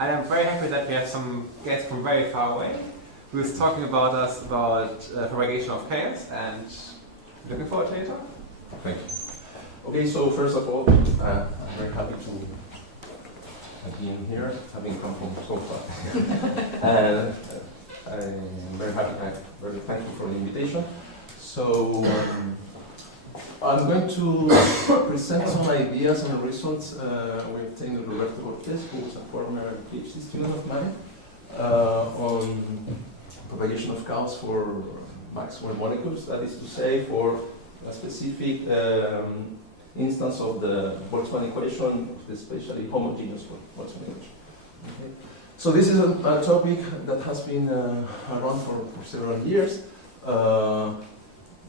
And I'm very happy that we have some guests from very far away who is talking about propagation of chaos, and looking forward to your talk. Thank you. Okay, so first of all, I'm very happy to be in here, having come from so far. And I'm very happy, very thankful for the invitation. So I'm going to present some ideas and results we obtained with Roberto Cortez, who is a former PhD student of mine, on propagation of chaos for Maxwell molecules, that is to say, for a specific instance of the Boltzmann equation, the spatially homogeneous Boltzmann equation. Okay. So this is a topic that has been around for several years,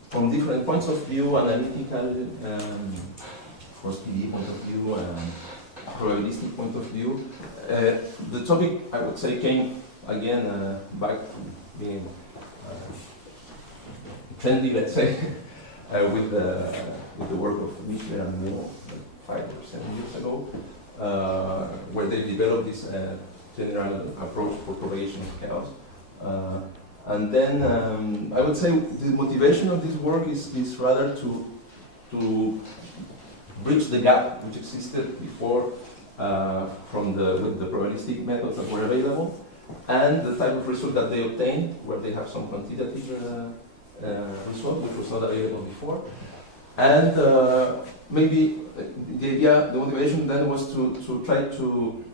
from different points of view, analytical, of course, PD point of view, and probabilistic point of view. The topic, I would say, came again back to being trendy, let's say, with the work of Michel and Mo 5 or 7 years ago, where they developed this general approach for propagation of chaos. And then I would say the motivation of this work is rather to bridge the gap which existed before with the probabilistic methods that were available, and the type of result that they obtained, where they have some quantitative result which was not available before. And maybe the motivation then was to try to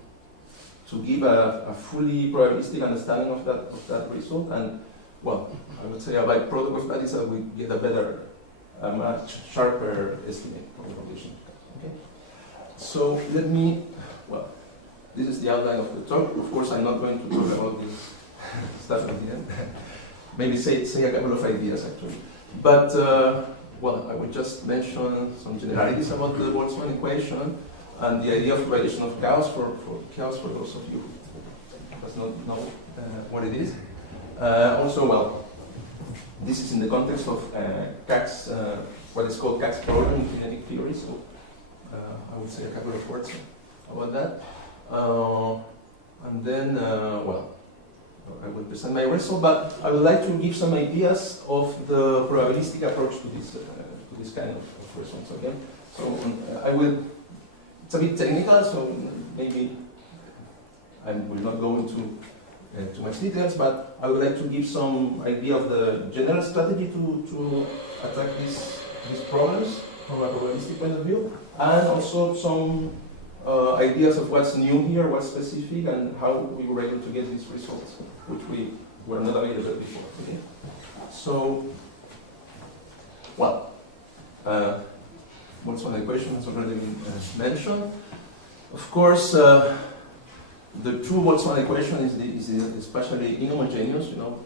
give a fully probabilistic understanding of that result, and well, I would say a byproduct of that is that we get a much sharper estimate of the condition. Okay. So let me, well, this is the outline of the talk. Of course, I'm not going to talk about this stuff at the end. Maybe say a couple of ideas actually, but well, I would just mention some generalities about the Boltzmann equation and the idea of propagation of chaos for those of you who does not know what it is. Also, well, this is in the context of Kack's, what is called Kack's problem in kinetic theory. So I would say a couple of words about that, and then well, I will present my result, but I would like to give some ideas of the probabilistic approach to this kind of results again. So I will. It's a bit technical, so maybe I will not go into too much details, but I would like to give some idea of the general strategy to attack these problems from a probabilistic point of view, and also some ideas of what's new here, what's specific, and how we were able to get these results, which we were not available before. Okay? So, well, Boltzmann equation has already been mentioned. Of course, the true Boltzmann equation is especially inhomogeneous. You know,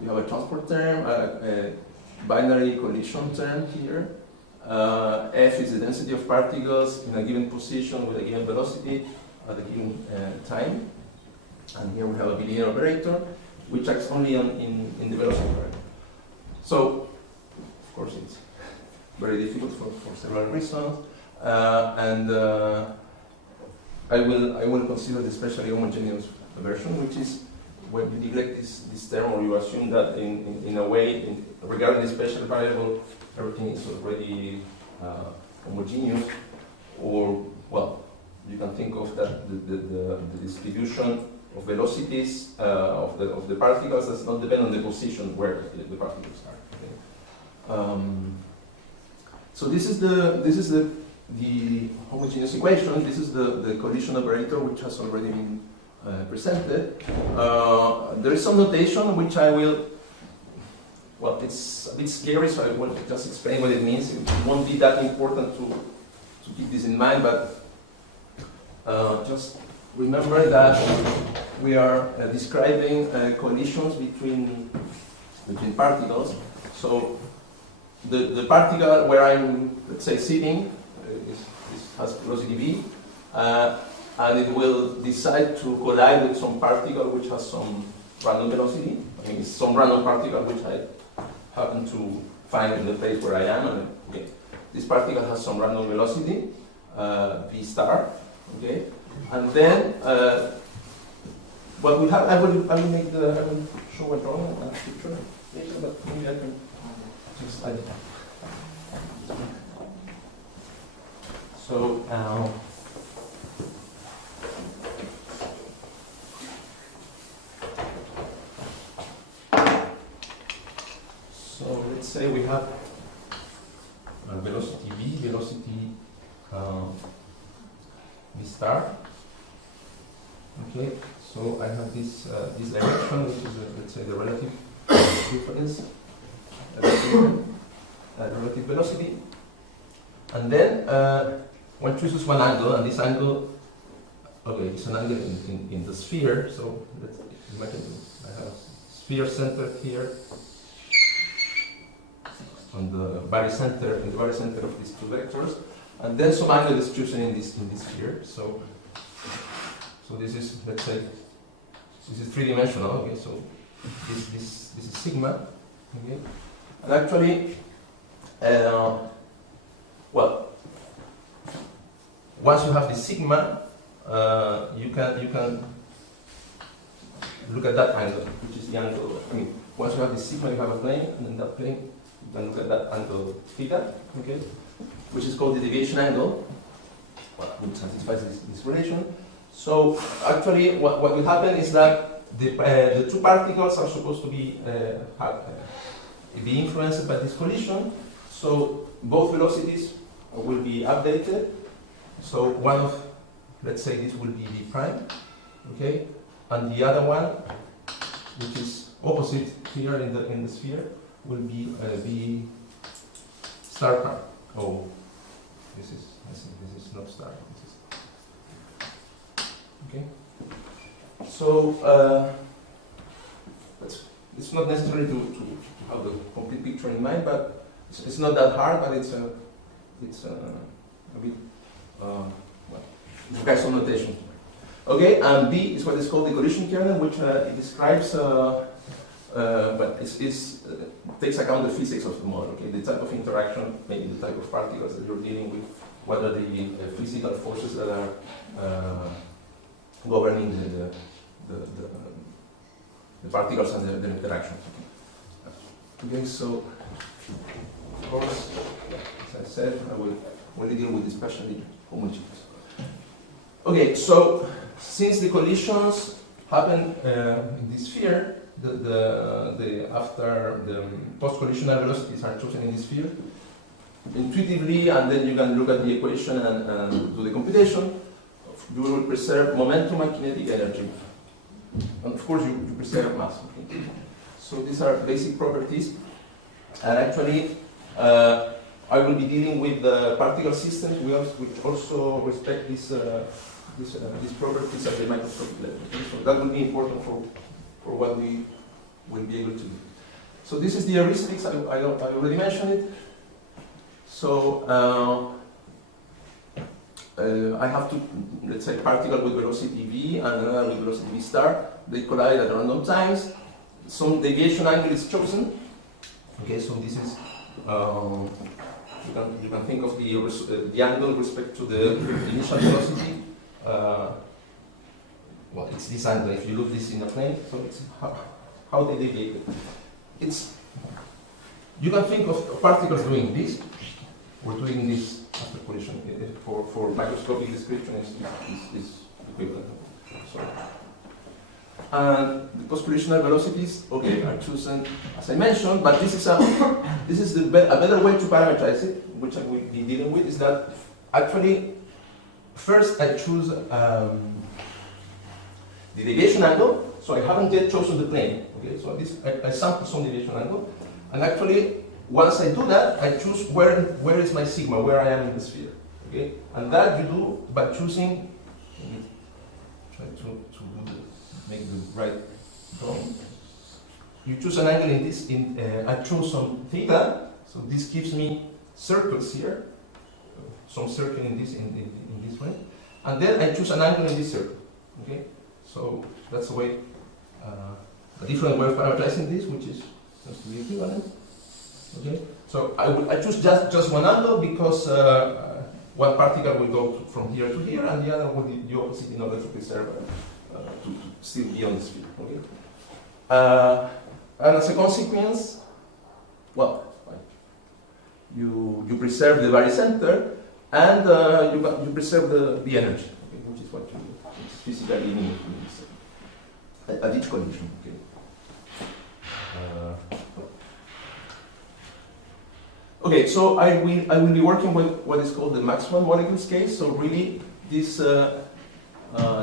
we have a transport term, a binary collision term here. F is the density of particles in a given position with a given velocity at a given time. And here we have a bilinear operator, which acts only in the velocity operator. So, of course, it's very difficult for several reasons, and I will consider the especially homogeneous version, which is when you neglect this term, or you assume that in a way, regarding the special variable, everything is already homogeneous, or well, you can think of that the distribution of velocities of the particles does not depend on the position where the particles are. Okay? So this is the homogeneous equation. This is the collision operator, which has already been presented. There is some notation which I will. Well, it's a bit scary, so I will just explain what it means. It won't be that important to keep this in mind, but just remember that we are describing collisions between particles. So the particle where I'm, let's say, sitting has velocity v, and it will decide to collide with some particle which has some random velocity. I mean, it's some random particle which I happen to find in the place where I am. And okay, this particle has some random velocity, v star. Okay, and then what we have, I will show a drawing and a picture later, but maybe I can just slide it. So, let's say we have velocity v, velocity v star. Okay, so I have this this direction, which is let's say the relative difference, relative velocity, and then one chooses one angle, and this angle, okay, it's an angle in the sphere. So let's imagine I have a sphere centered here on the barycenter, in the barycenter of these two vectors, and then some angle is chosen in this sphere. So this is, let's say, this is three-dimensional. Okay, so this is sigma. Okay, and actually, well, once you have the sigma, you can look at that angle, which is the angle. I mean, once you have the sigma, you have a plane, and in that plane, you can look at that angle theta. Okay, which is called the deviation angle, which satisfies this relation. So actually, what will happen is that the two particles are supposed to be influenced by this collision. So both velocities will be updated. So one of, let's say, this will be v prime, okay, and the other one, which is opposite here in the sphere, will be v star prime. Oh, this is not star. Okay, so it's not necessary to have the complete picture in mind, but it's not that hard, but it's a bit well, it has some notation. Okay, and B is what is called the collision kernel, which it describes, but takes account the physics of the model. Okay, the type of interaction, maybe the type of particles that you're dealing with, what are the physical forces that are governing the particles and their interactions. Okay, so of course, as I said, I will only deal with the spatially homogeneous. Okay, so since the collisions happen in this sphere, after the post-collisional velocities are chosen in this sphere, intuitively, and then you can look at the equation and do the computation, you will preserve momentum and kinetic energy. And of course, you preserve mass. Okay? So these are basic properties. And actually, I will be dealing with the particle systems which also respect these properties at the microscopic level. Okay? So that will be important for what we will be able to do. So this is the heuristics. I already mentioned it. So I have to, let's say, particle with velocity v and another with velocity v star. They collide at random times. Some deviation angle is chosen. Okay, so this is you can think of the angle with respect to the initial velocity. Well, it's this angle. If you look this in a plane, so it's how they deviate. You can think of particles doing this. We're doing this after collision. For microscopic description is equivalent. So, and the post-collisional velocities, okay, are chosen as I mentioned, but this is a better way to parameterize it, which I will be dealing with, is that actually first I choose the deviation angle. So I haven't yet chosen the plane. Okay, so I sample some deviation angle, and actually once I do that, I choose where is my sigma, where I am in the sphere. Okay, and that you do by choosing. Try to make the right drawing. You choose an angle in this. I choose some theta, so this gives me circles here, some circle in this way, and then I choose an angle in this circle. Okay, so that's a way, a different way of parameterizing this, which is supposed to be equivalent. Okay, so I choose just one angle because one particle will go from here to here, and the other will be the opposite in order to preserve to still be on the sphere. Okay. And as a consequence, well, you preserve the barycenter and you preserve the energy, okay, which is what you physically need at each collision. Okay. Okay, so I will be working with what is called the Maxwell molecules case. So really, this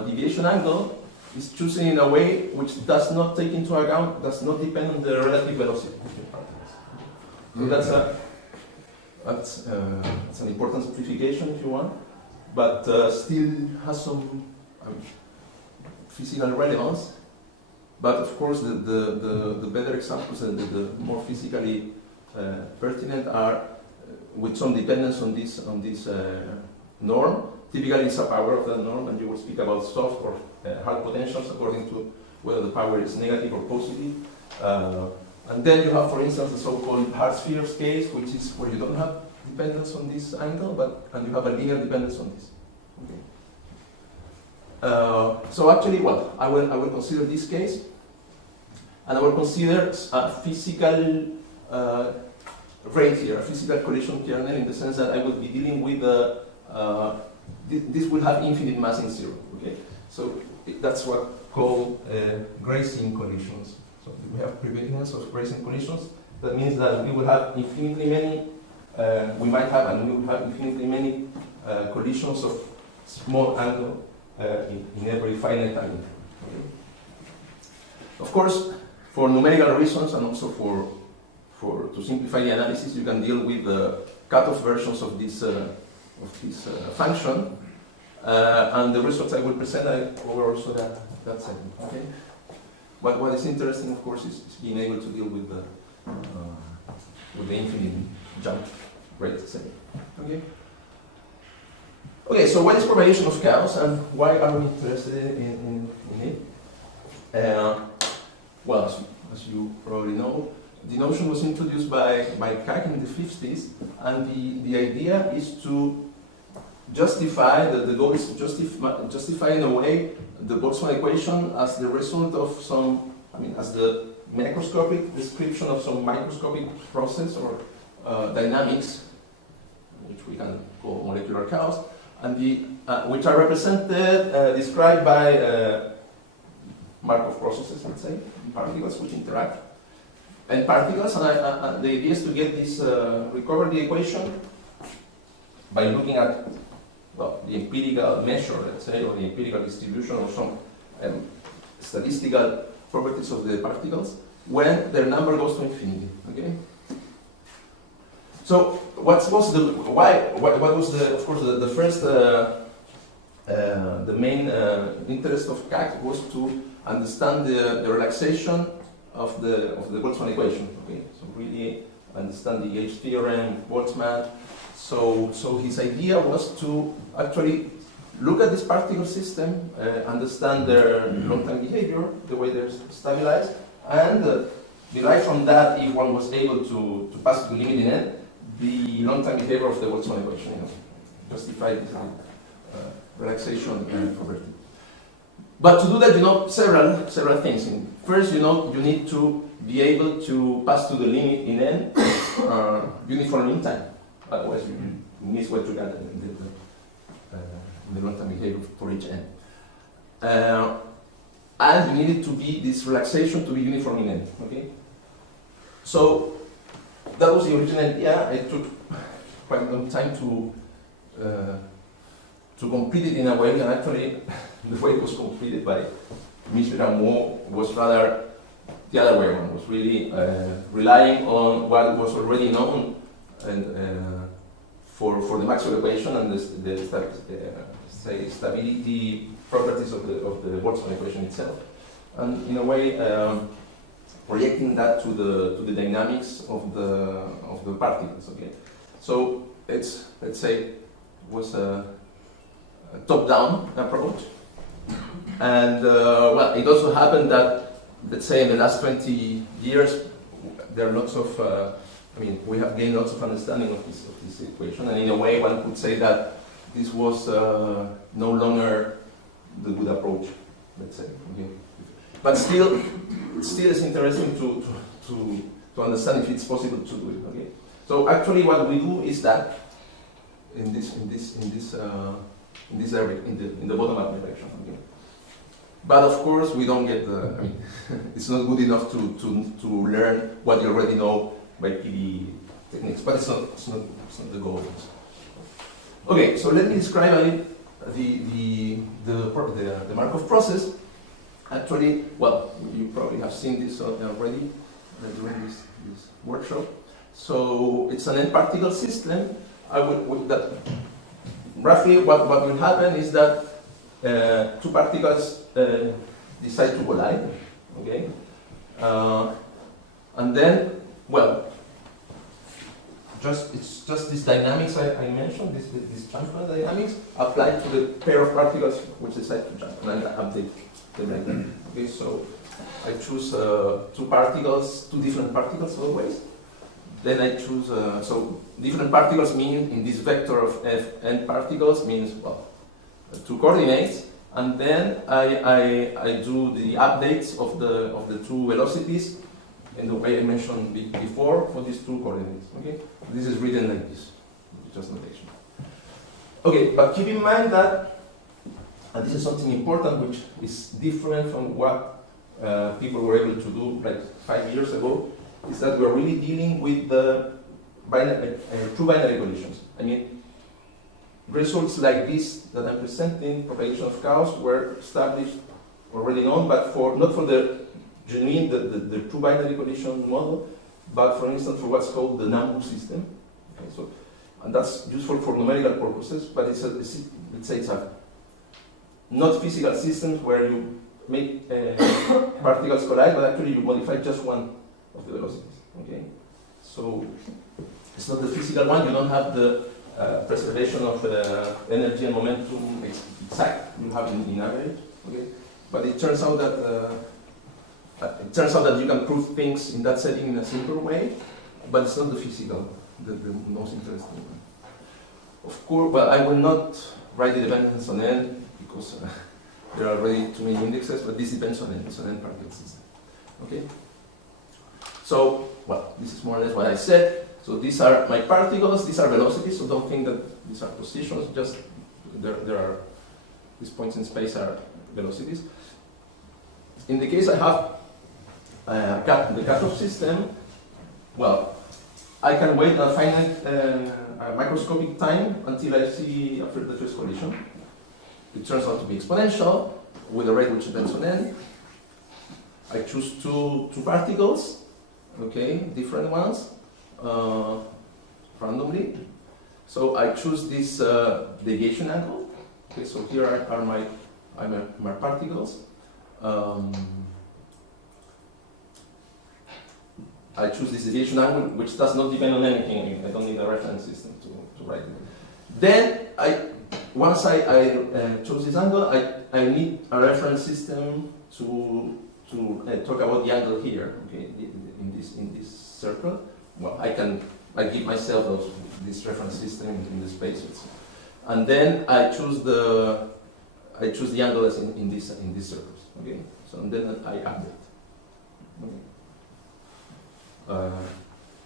deviation angle is chosen in a way which does not take into account, does not depend on the relative velocity of the particles. So that's an important simplification if you want, but still has some physical relevance. But of course, the better examples and the more physically pertinent are with some dependence on this norm. Typically, it's a power of that norm, and you will speak about soft or hard potentials according to whether the power is negative or positive. And then you have, for instance, the so-called hard spheres case, which is where you don't have dependence on this angle, and you have a linear dependence on this. Okay. So actually, what I will consider this case, and I will consider a physical rate here, a physical collision kernel, in the sense that I will be dealing with this will have infinite mass in zero. Okay, so that's what called grazing collisions. So we have prevalence of grazing collisions. That means that we will have infinitely many. We might have, and we will have infinitely many collisions of small angle in every finite angle. Okay? Of course, for numerical reasons and also to simplify the analysis, you can deal with the cutoff versions of this function, and the results I will present I cover also that segment. Okay. But what is interesting, of course, is being able to deal with the infinite jump rate segment. Okay. Okay. So, what is propagation of chaos, and why are we interested in it? Well, as you probably know, the notion was introduced by Kak in the 50s, and the idea is to justify, the goal is to justify in a way the Boltzmann equation as the result of as the macroscopic description of some microscopic process or dynamics, which we can call molecular chaos, and which are described by Markov processes, let's say, particles which interact. And particles, and the idea is to get this, recover the equation by looking at, well, the empirical measure, let's say, or the empirical distribution or some statistical properties of the particles when their number goes to infinity. Okay. So, what was of course, the first, the main interest of Kak was to understand the relaxation of the Boltzmann equation. Okay, so really understand the H theorem, Boltzmann. So his idea was to actually look at this particle system, understand their long-time behavior, the way they're stabilized, and derive from that, if one was able to pass the limit in n, the long-time behavior of the Boltzmann equation. Justify this relaxation property. But to do that, several things. First, you need to be able to pass to the limit in n uniformly in time. Otherwise, you miss what you got in the long-term behavior for each n. And you needed to be this relaxation to be uniform in n. Okay. So that was the original idea. It took quite a long time to complete it in a way, and actually, the way it was completed by Mishra Mo was rather the other way around. Was really relying on what was already known and for the Maxwell equation and the stability properties of the Boltzmann equation itself, and in a way projecting that to the dynamics of the particles. Okay, so let's say was a top-down approach, and well, it also happened that, let's say, in the last 20 years, there are lots of we have gained lots of understanding of this equation, and in a way, one could say that this was no longer the good approach let's say. Okay. But still it's interesting to understand if it's possible to do it. Okay. So actually, what we do is that in the bottom up direction. Okay. But of course, we don't get the. I mean, it's not good enough to learn what you already know by PD techniques. But it's not the goal. Okay. So let me describe a bit the Markov process. Actually, well, you probably have seen this already during this workshop. So it's an n-particle system. Roughly what will happen is that two particles decide to collide, okay? And then, well, it's just this dynamics I mentioned, this transport dynamics applied to the pair of particles which decide to jump, and I update them like that. Okay, so I choose two different particles always. Then I choose, so different particles mean in this vector of n particles means, well, two coordinates, and then I do the updates of the two velocities in the way I mentioned before for these two coordinates. Okay, this is written like this, just notation. Okay, but keep in mind that, and this is something important which is different from what people were able to do like 5 years ago, is that we're really dealing with the true binary collisions. I mean, results like this that I'm presenting, propagation of chaos, were established, already known, but not for the genuine, the true binary collision model, but for instance for what's called the number system. Okay, so, and that's useful for numerical purposes, but let's say it's a not physical systems where you make particles collide, but actually you modify just one of the velocities. Okay, so it's not the physical one. You don't have the preservation of energy and momentum exact. You have it in average. Okay, but it turns out that you can prove things in that setting in a simpler way, but it's not the physical, the most interesting one. Of course, but I will not write the dependence on n because there are already too many indexes. But this depends on n. It's an n-particle system. Okay. So, well, this is more or less what I said. So these are my particles, these are velocities, so don't think that these are positions, just there are, these points in space are velocities. In the case I have the cutoff system, well, I can wait a finite microscopic time until I see after the first collision. It turns out to be exponential, with a rate which depends on n. I choose two particles. Okay, different ones, randomly. So I choose this deviation angle. Okay, so here are my particles. I choose this deviation angle, which does not depend on anything. I don't need a reference system to write it. Then once I choose this angle, I need a reference system to talk about the angle here. Okay, in this circle. Well, I give myself this reference system in the space, and then I choose the angle as in these circles. Okay, so and then I update. Okay.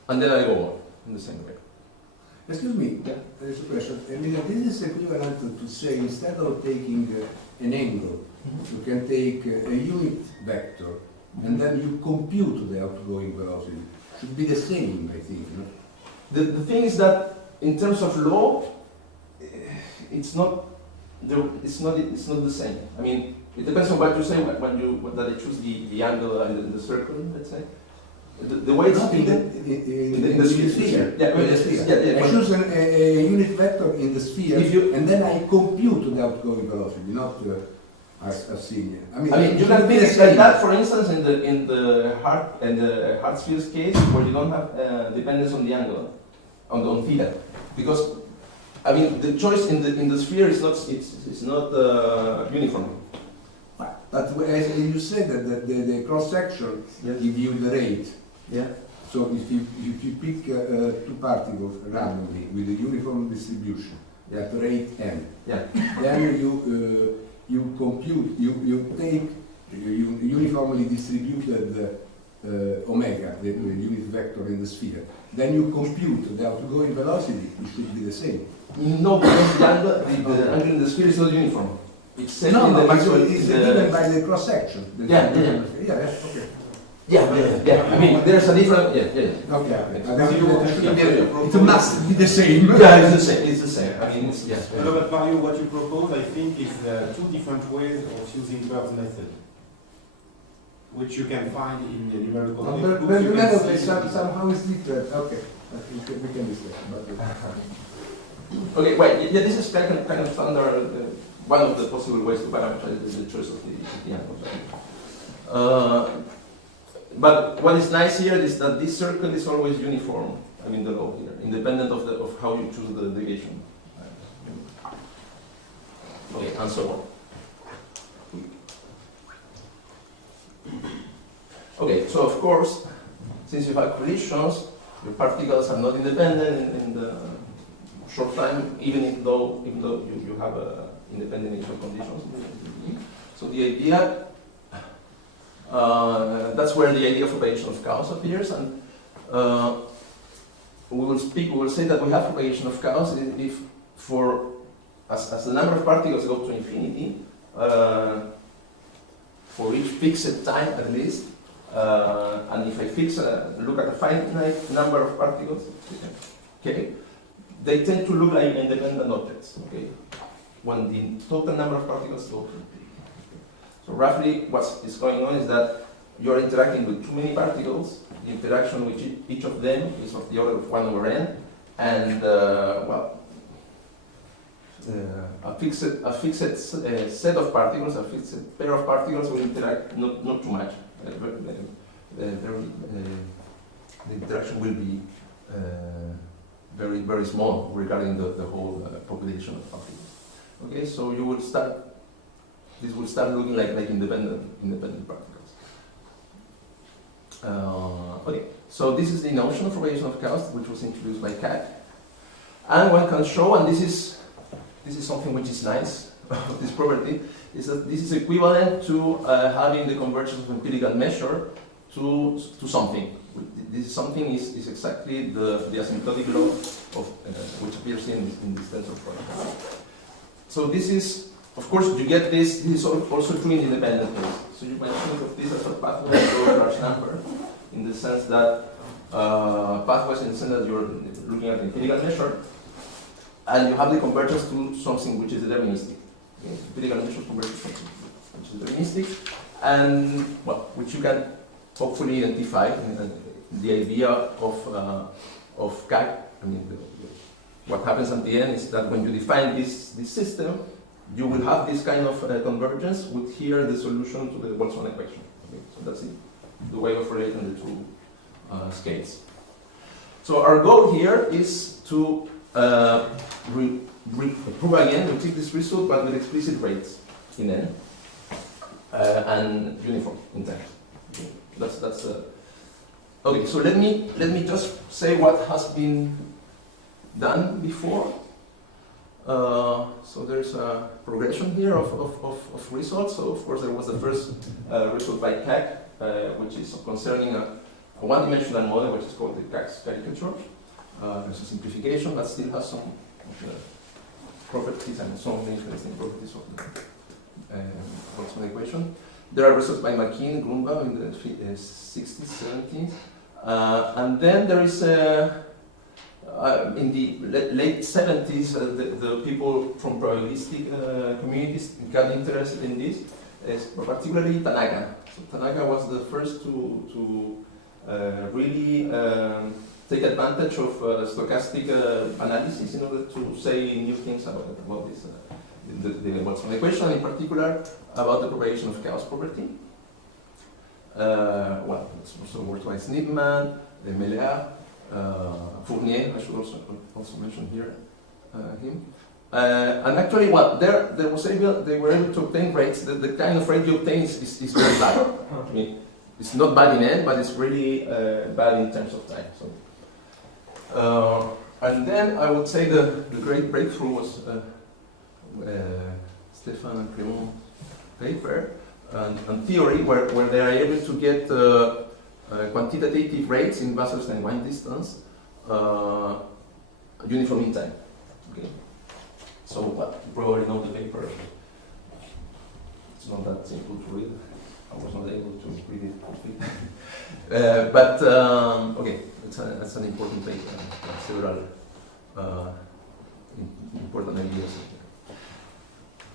And then I go on in the same way. Excuse me, yeah. There's a question. I mean, this is equivalent to say, instead of taking an angle, you can take a unit vector, and then you compute the outgoing velocity. Should be the same, I think. No? The thing is that in terms of law, it's not the same. I mean, it depends on what you say when I choose the angle and the circle, let's say. The way it's in the sphere. Yeah, in the sphere. I choose a unit vector in the sphere, and then I compute the outgoing velocity, not as senior. I mean you can think like that, for instance, in the hard spheres case, where you don't have dependence on the angle, on theta, because I mean the choice in the sphere is not uniform. But as you said that the cross section give you the rate. Yeah. So if you pick two particles randomly with a uniform distribution at rate n, then you compute, you take uniformly distributed omega, the unit vector in the sphere. Then you compute the outgoing velocity, it should be the same. No, because the angle in the sphere is not uniform. It's set No, in the no, Maxwell. it's given by the cross section. Yeah, okay. Yeah. I mean, there's a different. Yeah. Okay. It It must be the same. Yeah, it's the same. It's the same. I mean, it's yes. But Mario, what you propose, I think, is two different ways of using Bird's method, which you can find in the numerical But textbooks. the You can method see- somehow is different. Okay. We can discuss about it. Okay, wait. Yeah, this is kind of standard. One of the possible ways to parameterize the choice of the angle. But what is nice here is that this circle is always uniform. I mean the law here, independent of how you choose the deviation. Okay, and so on. Okay, so of course, since you have collisions, your particles are not independent in the short time, even though you have independent initial conditions. So the idea, that's where the idea of propagation of chaos appears, and we will say that we have propagation of chaos if as the number of particles go to infinity, for each fixed time at least, and if I look at a finite number of particles, okay, they tend to look like independent objects, okay, when the total number of particles go to infinity. So roughly what is going on is that you're interacting with too many particles. The interaction with each of them is of the order of 1 over n, and a fixed set of particles, a fixed pair of particles will interact not too much. The interaction will be very, very small regarding the whole population of particles. Okay, so you will start. This will start looking like independent particles. Okay, so this is the notion of propagation of chaos, which was introduced by Keck, and one can show, and this is something which is nice of this property, is that this is equivalent to having the convergence of empirical measure to something. This something is exactly the asymptotic law of which appears in this tensor product. So this is, of course, you get this. This is also true in the independent case. So you might think of this as a pathway to a large number, in the sense that pathways in the sense that you're looking at the empirical measure, and you have the convergence to something which is deterministic. Okay? Empirical measure converges to something which is deterministic, and which you can hopefully identify in the idea of CAC. I mean, what happens at the end is that when you define this system, you will have this kind of convergence with here the solution to the Boltzmann equation. Okay? So that's it, the way of relating the two scales. So our goal here is to prove again, we take this result but with explicit rates in n and uniform in time. Okay? That's okay. So let me just say what has been done before. So there's a progression here of results. So of course there was the first result by Keck, which is concerning a one-dimensional model, which is called the Keck's caricature. There's a simplification that still has some properties and some interesting properties of the Boltzmann equation. There are results by McKean, Grunbaum in the 60s, 70s, and then there is in the late 70s, the people from probabilistic communities got interested in this, particularly Tanaka. So Tanaka was the first to really take advantage of stochastic analysis in order to say new things about this, the Boltzmann equation, in particular about the propagation of chaos property. It's also worked by Snibman, Meller, Fournier, I should also mention here him. And actually, they were able to obtain rates. The kind of rate you obtain is very bad. I mean, it's not bad in n, but it's really bad in terms of time. So, and then I would say the great breakthrough was Stefan and Clément paper, and theory, where they are able to get quantitative rates in Wasserstein one distance uniform in time. Okay. So you probably know the paper. It's not that simple to read. I was not able to read it completely. But okay, that's an important paper. Several important ideas.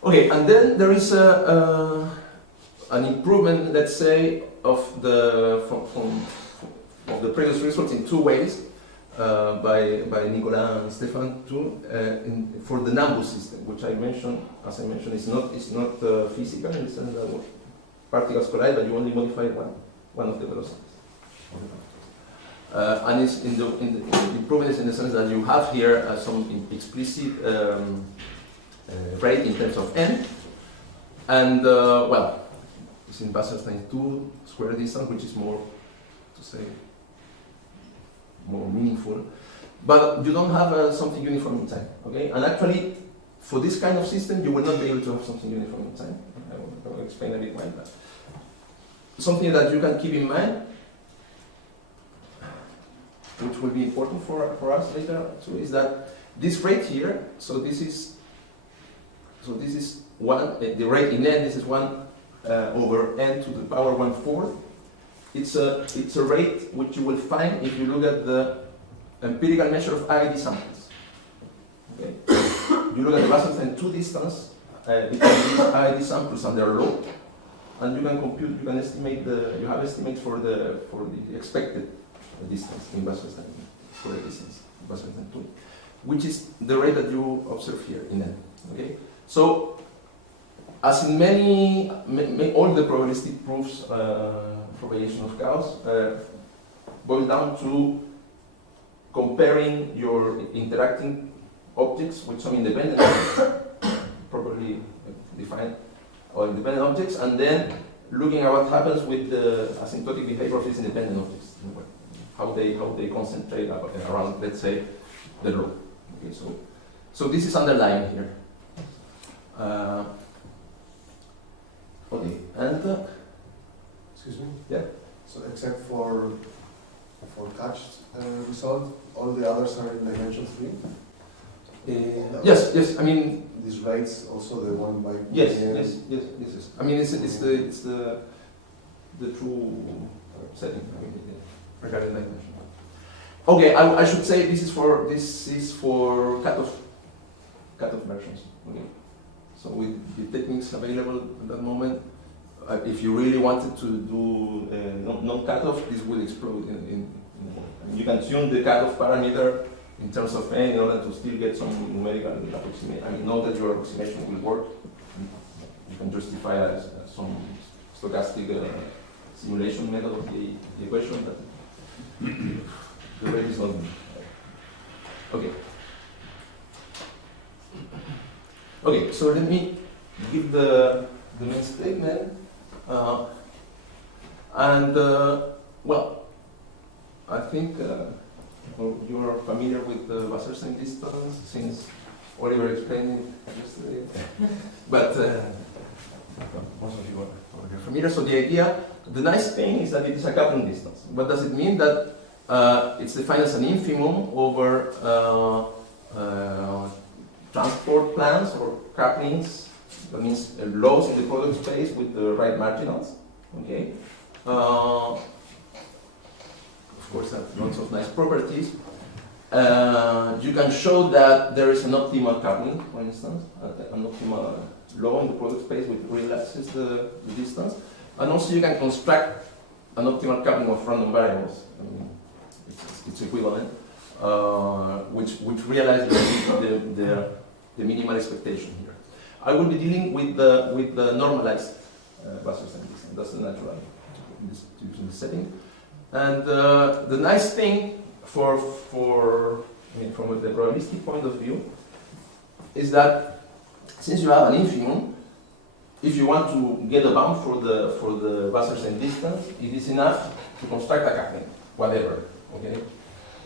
Okay, and then there is an improvement, let's say, of the of the previous results in two ways by Nicolas and Stefan too, for the Nimbus system, which I mentioned, as I mentioned, is not physical in the sense that particles collide, but you only modify one of the velocities. And it's in the improvement is in the sense that you have here some explicit rate in terms of n, and well, it's in Wasserstein 2 square distance, which is more, to say, more meaningful. But you don't have something uniform in time, okay? And actually, for this kind of system, you will not be able to have something uniform in time. I will explain a bit why that. Something that you can keep in mind, which will be important for us later too, is that this rate here, so this is one, the rate in n, this is 1 over n to the power 1/4. It's a rate which you will find if you look at the empirical measure of ID samples. Okay? You look at the Wasserstein 2 distance between these ID samples and their log, and you can compute, you can estimate you have estimates for the expected distance in Wasserstein square distance, Wasserstein 2, which is the rate that you observe here in n. Okay, so as in all the probabilistic proofs, propagation of chaos boil down to comparing your interacting objects with some independent objects, properly defined or independent objects, and then looking at what happens with the asymptotic behavior of these independent objects, how they concentrate around, let's say, the law. Okay, so this is underlying here. Okay, and Excuse me? Yeah. So except for catch result, all the others are in dimension 3? Yes. I mean, These rates also the one by yes. PN? Yes. I mean, it's the true setting. I mean, regarding dimension. Okay, I should say this is for cutoff versions. Okay. So with the techniques available at that moment, if you really wanted to do non-cutoff, this will explode I mean, you can tune the cutoff parameter in terms of n in order to still get some numerical approximation. I mean, know that your approximation will work. You can justify some stochastic simulation method of the equation, but the rate is not. Okay. Okay, so let me give the main statement. Well, I think you are familiar with the Wasserstein distance since Oliver explained it yesterday. But most of you are familiar. So the idea, the nice thing is that it is a coupling distance. What does it mean? That it's defined as an infimum over transport plans or couplings. That means laws in the product space with the right marginals. Okay. Of course, have lots of nice properties. You can show that there is an optimal coupling, for instance, an optimal law in the product space which relaxes the distance. And also you can construct an optimal coupling of random variables. I mean, it's equivalent, which realizes the minimal expectation here. I will be dealing with the normalized Wasserstein distance. That's the natural distribution setting. And the nice thing from the probabilistic point of view is that since you have an infimum, if you want to get a bound for the Wasserstein distance, it is enough to construct a coupling, whatever. Okay.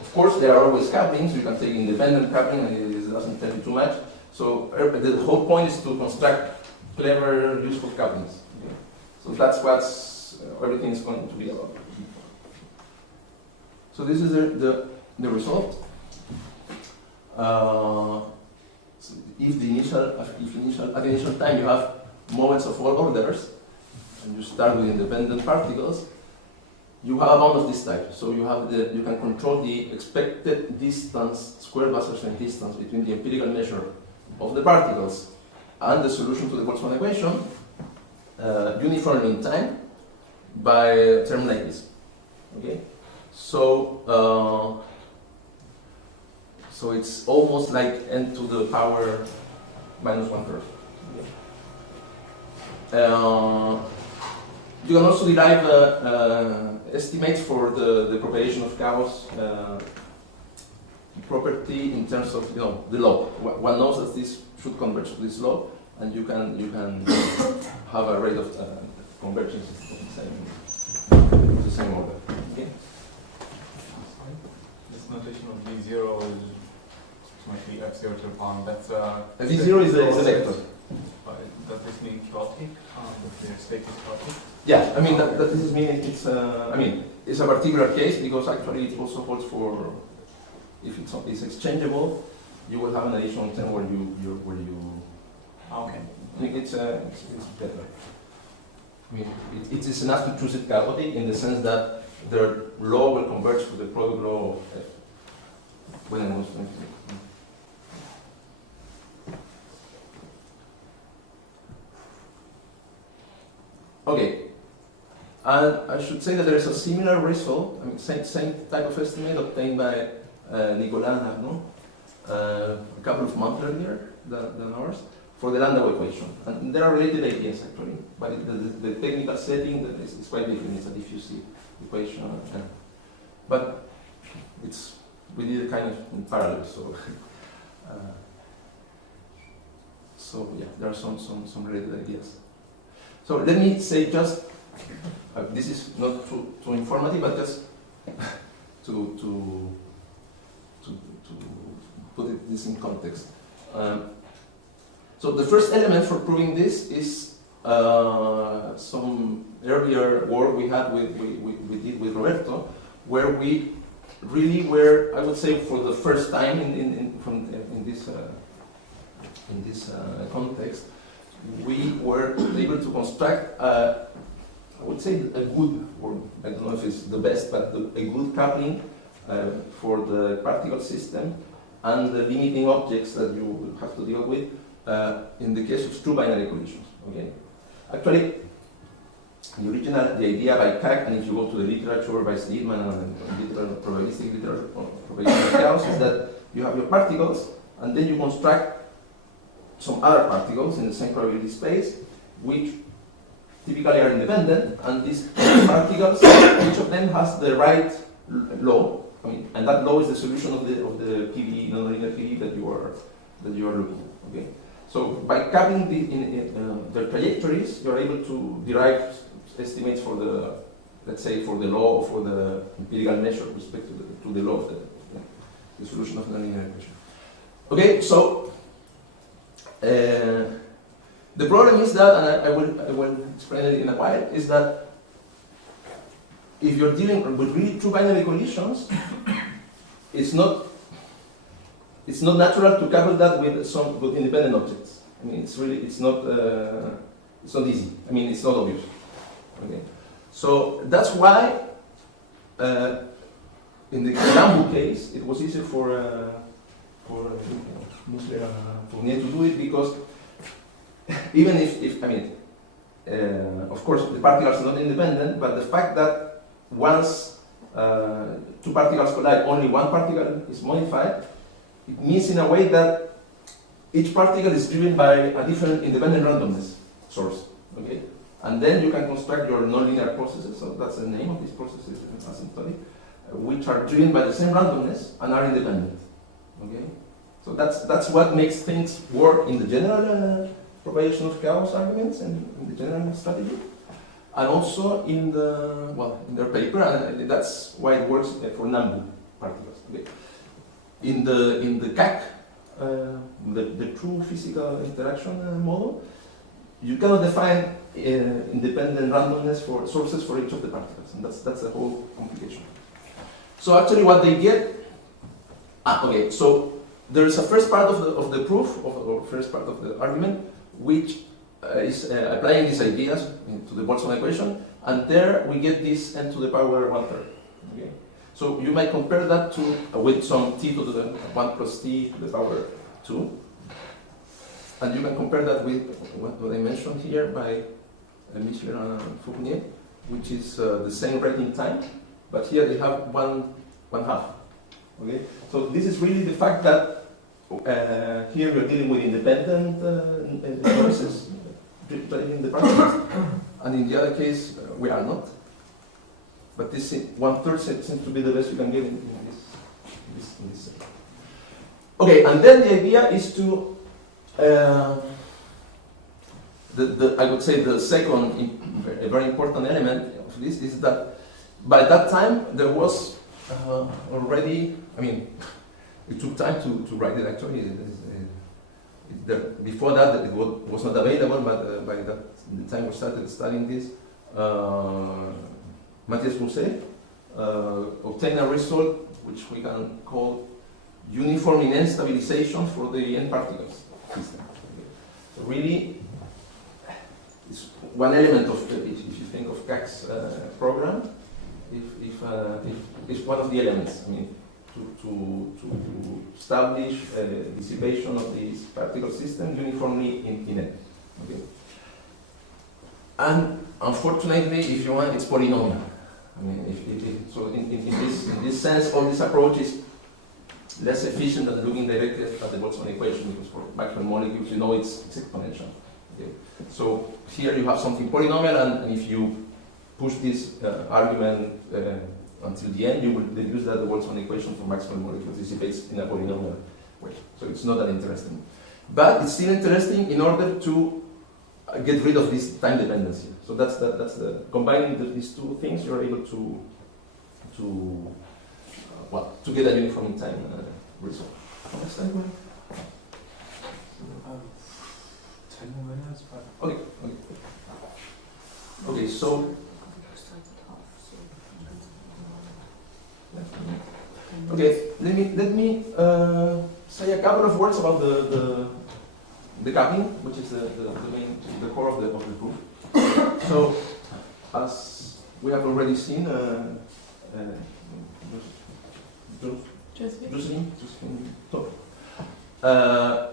Of course, there are always couplings. You can take independent coupling, and it doesn't tell you too much. So the whole point is to construct clever, useful couplings. Okay? So that's what everything is going to be about. So this is the result. So if at the initial time you have moments of all orders, and you start with independent particles, you have a bound of this type. So you can control the expected distance, square Wasserstein distance between the empirical measure of the particles and the solution to the Boltzmann equation uniformly in time by a term like this. Okay, so it's almost like n to the power minus 1/3. You can also derive estimates for the propagation of chaos property in terms of the law. One knows that this should converge to this law, and you can have a rate of convergence of the same order. Okay. This notation of V0 is actually F0 to the power. That's V0 is a vector. Does this mean chaotic? The state is chaotic? Yeah, I mean that does mean it's it's a particular case because actually it also holds for if it's exchangeable, you will have an additional term where you Okay. I think it's better. I mean it is enough to choose it chaotic in the sense that the law will converge to the product law of F when it was infinite. Okay, and I should say that there is a similar result, same type of estimate obtained by Nicolas and Arnaud a couple of months earlier than ours for the Landau equation. And there are related ideas actually, but the technical setting is quite different. It's a diffusive equation, but we did it kind of in parallel. So yeah, there are some related ideas. So let me say just, this is not too informative, but just to put this in context. So the first element for proving this is some earlier work we did with Roberto, where we really were, I would say, for the first time in this context, we were able to construct, I would say, a good, or I don't know if it's the best, but a good coupling for the particle system and the limiting objects that you will have to deal with in the case of true binary collisions. Okay. Actually, the idea by Kac, and if you go to the literature by Steedman and probabilistic literature, propagation of chaos, is that you have your particles, and then you construct some other particles in the same probability space, which typically are independent, and these particles, each of them has the right law, and that law is the solution of the PV, nonlinear PV that you are looking at. Okay, so by coupling the trajectories, you are able to derive estimates for the, let's say, for the law or for the empirical measure with respect to the law of the solution of the nonlinear equation. Okay, so. The problem is that, and I will explain it in a while, is that if you're dealing with really true binary collisions, it's not natural to couple that with independent objects. I mean, it's not easy. I mean, it's not obvious. Okay, so that's why in the Lambu case it was easier for Fournier to do it, because even if of course the particles are not independent, but the fact that once two particles collide, only one particle is modified, it means in a way that each particle is driven by a different independent randomness source. Okay, and then you can construct your nonlinear processes. So that's the name of these processes, asymptotic, which are driven by the same randomness and are independent. Okay. So that's what makes things work in the general propagation of chaos arguments and in the general strategy, and also in their paper, and that's why it works for Nambu particles. Okay. In the CAC, the true physical interaction model, you cannot define independent randomness for sources for each of the particles, and that's the whole complication. So actually, what they get. Okay. So there is a first part of the proof, or first part of the argument, which is applying these ideas to the Boltzmann equation, and there we get this n to the power 1/3. Okay. So you might compare that to with some t to the 1 plus t to the power 2. And you can compare that with what I mentioned here by Michel and Fournier, which is the same rate in time, but here they have one half. Okay, so this is really the fact that here we are dealing with independent choices in the particles, and in the other case we are not. But this 1/3 seems to be the best you can get in this. Okay, and then the idea is to I would say the second a very important element of this is that by that time there was already, I mean, it took time to write it actually. Before that it was not available, but by the time we started studying this, M.Rousset obtained a result which we can call uniform in n stabilization for the n particles system. So really, it's one element of if you think of Kak's program, if it's one of the elements. I mean, to establish dissipation of this particle system uniformly in n. Okay. And unfortunately, if you want, it's polynomial. I mean, so in this sense, all this approach is less efficient than looking directly at the Boltzmann equation, because for Maxwell molecules, you know it's exponential. Okay. So here you have something polynomial, and if you push this argument until the end, you will deduce that the Boltzmann equation for Maxwell molecules dissipates in a polynomial way. So it's not that interesting. But it's still interesting in order to get rid of this time dependency. So that's the combining these two things, you're able to get a uniform time result. Next slide, please. 10 more minutes, but Okay, so let me say a couple of words about the capping, which is the core of the proof. So, as we have already seen, Josephine talk.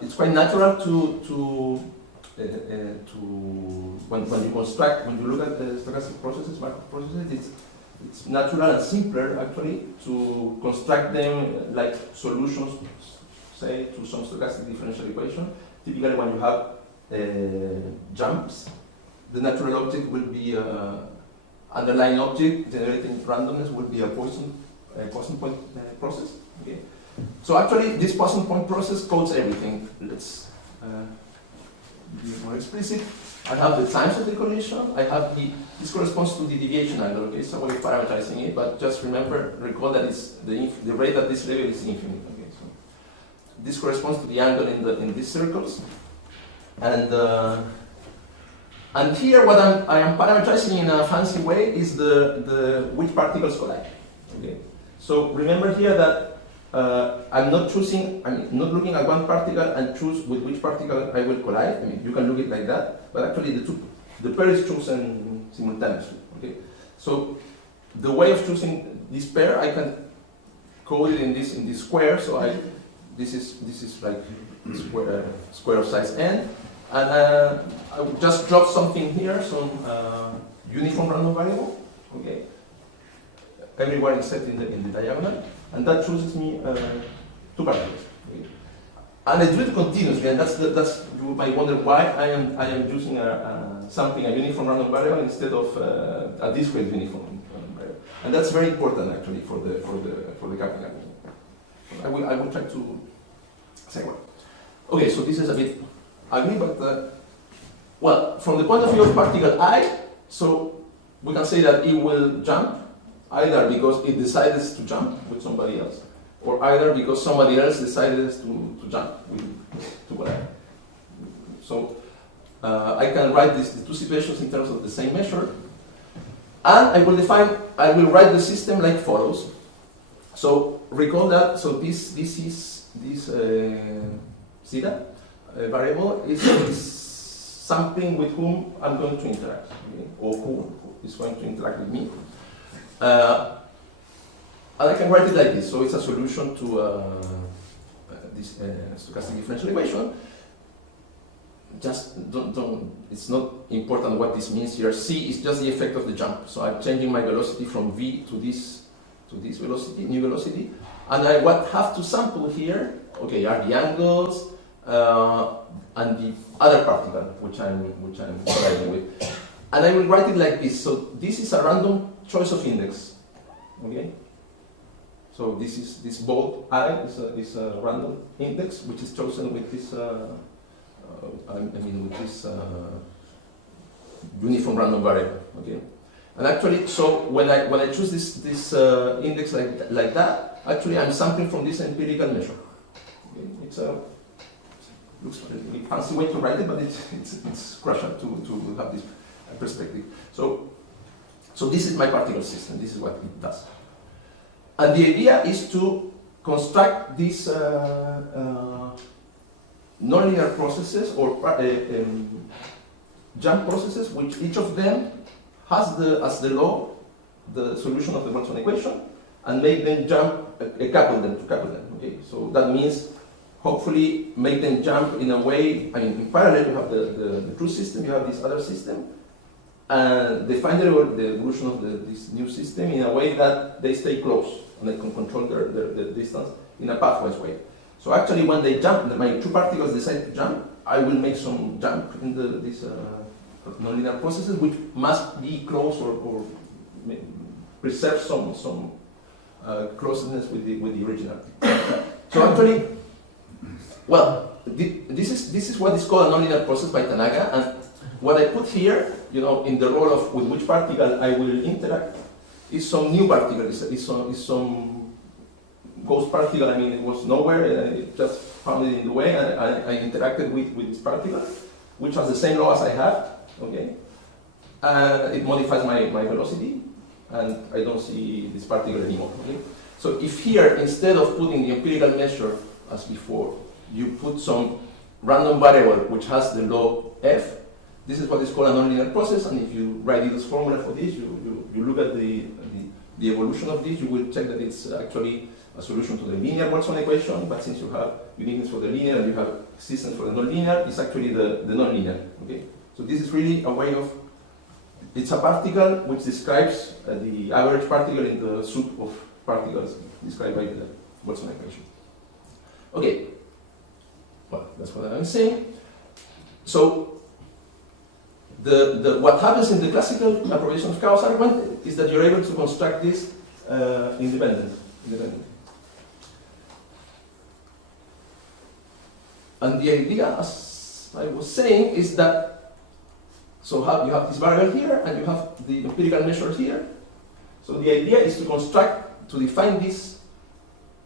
It's quite natural to when you look at the stochastic processes, macro processes, it's natural and simpler actually to construct them like solutions, say, to some stochastic differential equation. Typically, when you have jumps, the natural object will be underlying object generating randomness will be a Poisson point process. Okay. So actually, this Poisson point process codes everything. Let's be more explicit. I have the times of the collision. I have this corresponds to the deviation angle. Okay, so we're parameterizing it, but just recall that it's the rate at this level is infinite. Okay, so this corresponds to the angle in these circles, and here what I am parameterizing in a fancy way is the which particles collide. Okay, so remember here that I'm not looking at one particle and choose with which particle I will collide. I mean, you can look at it like that, but actually the pair is chosen simultaneously. Okay, so the way of choosing this pair, I can code it in this square. So this is like square of size n, and I will just drop something here, some uniform random variable. Okay, everywhere except in the diagonal. And that chooses me two particles. Okay. And I do it continuously, and that's you might wonder why I am using something, a uniform random variable instead of a discrete uniform random variable. And that's very important actually for the capping algorithm. I will try to say what. Okay, so this is a bit ugly, but well, from the point of view of particle I, so we can say that it will jump either because it decided to jump with somebody else, or either because somebody else decided to jump to collide. So I can write the two situations in terms of the same measure, and I will write the system like follows. So recall that. So this zeta variable is something with whom I'm going to interact, okay? Or who is going to interact with me. And I can write it like this. So it's a solution to this stochastic differential equation. Just don't. It's not important what this means here. C is just the effect of the jump. So I'm changing my velocity from v to this velocity, new velocity, and I have to sample here. Okay, are the angles and the other particle which I'm colliding with, and I will write it like this. So this is a random choice of index. Okay. So this bold I is a random index which is chosen with this. With this uniform random variable. Okay. And actually, so when I choose this index like that, actually I'm sampling from this empirical measure. Okay? It's looks like a fancy way to write it, but it's crucial to have this perspective. So this is my particle system. This is what it does. And the idea is to construct these nonlinear processes or jump processes, which each of them has as the law the solution of the Boltzmann equation, and make them jump, couple them. Okay, so that means hopefully make them jump in a way. I mean, in parallel you have the true system, you have this other system, and they find the evolution of this new system in a way that they stay close and they can control their distance in a pathwise way. So actually, when they jump, my two particles decide to jump, I will make some jump in these nonlinear processes, which must be close or preserve some closeness with the original. So actually, well, this is what is called a nonlinear process by Tanaka, and what I put here, in the role of with which particle I will interact, is some new particle. Is some ghost particle. I mean, it was nowhere. I just found it in the way, and I interacted with this particle, which has the same law as I have. Okay, and it modifies my velocity, and I don't see this particle anymore. Okay, so if here, instead of putting the empirical measure as before, you put some random variable which has the law f, this is what is called a nonlinear process. And if you write this formula for this, you look at the evolution of this, you will check that it's actually a solution to the linear Boltzmann equation, but since you have uniqueness for the linear and you have existence for the nonlinear, it's actually the nonlinear. Okay? So this is really a way of, it's a particle which describes the average particle in the soup of particles described by the Boltzmann equation. Okay, well, that's what I'm saying. So what happens in the classical appropriation of chaos argument is that you're able to construct this independently. And the idea, as I was saying, is that you have this variable here and you have the empirical measure here. So the idea is to define this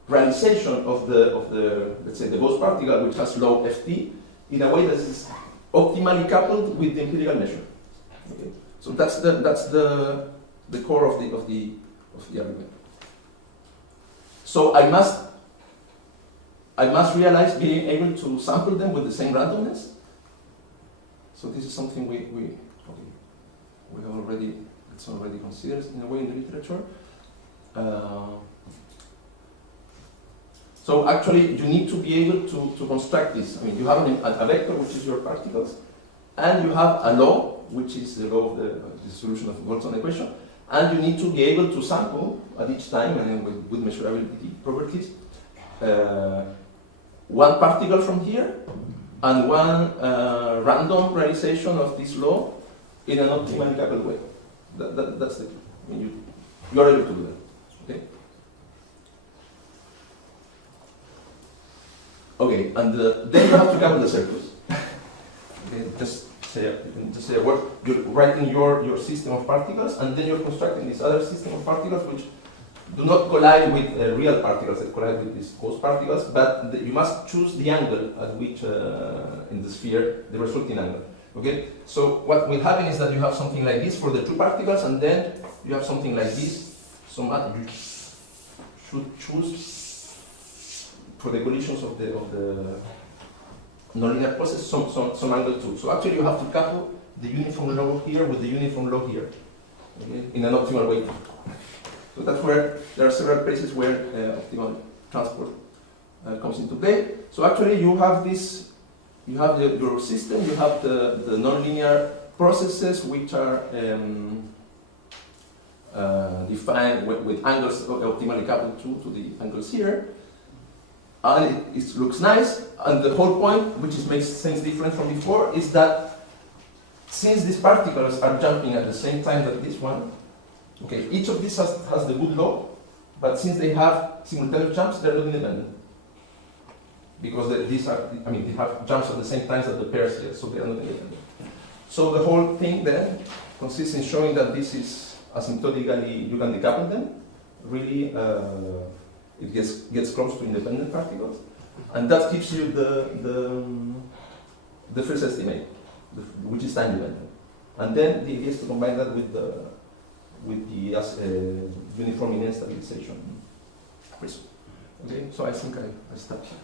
realization of the let's say the ghost particle which has law ft in a way that is optimally coupled with the empirical measure. Okay? So that's the core of the argument. So I must realize being able to sample them with the same randomness. So this is something we have already, it's already considered in a way in the literature. So actually, you need to be able to construct this. I mean, you have a vector which is your particles, and you have a law which is the law of the solution of the Boltzmann equation, and you need to be able to sample at each time and with good measurability properties one particle from here and one random realization of this law in an optimally coupled way. That's the key. I mean, you are able to do that. Okay. Okay, and then you have to couple the circles. Okay, just say a word. You're writing your system of particles, and then you're constructing this other system of particles which do not collide with real particles, that collide with these ghost particles, but you must choose the angle at which, in the sphere, the resulting angle. Okay, so what will happen is that you have something like this for the two particles, and then you have something like this. You should choose for the collisions of the nonlinear process some angle too. So actually, you have to couple the uniform low here with the uniform low here, okay, in an optimal way. So that's where there are several places where optimal transport comes into play. So actually, you have this. You have your system, you have the nonlinear processes which are defined with angles optimally coupled to the angles here. And it looks nice, and the whole point, which makes things different from before, is that since these particles are jumping at the same time that this one, okay, each of these has the good law, but since they have simultaneous jumps, they're not independent. Because they have jumps at the same time as the pairs here, so they are not independent. So the whole thing then consists in showing that this is asymptotically, you can decouple them. Really, it gets close to independent particles, and that gives you the first estimate, which is time dependent. And then the idea is to combine that with the uniform inner stabilization. Okay, so I think I stopped here.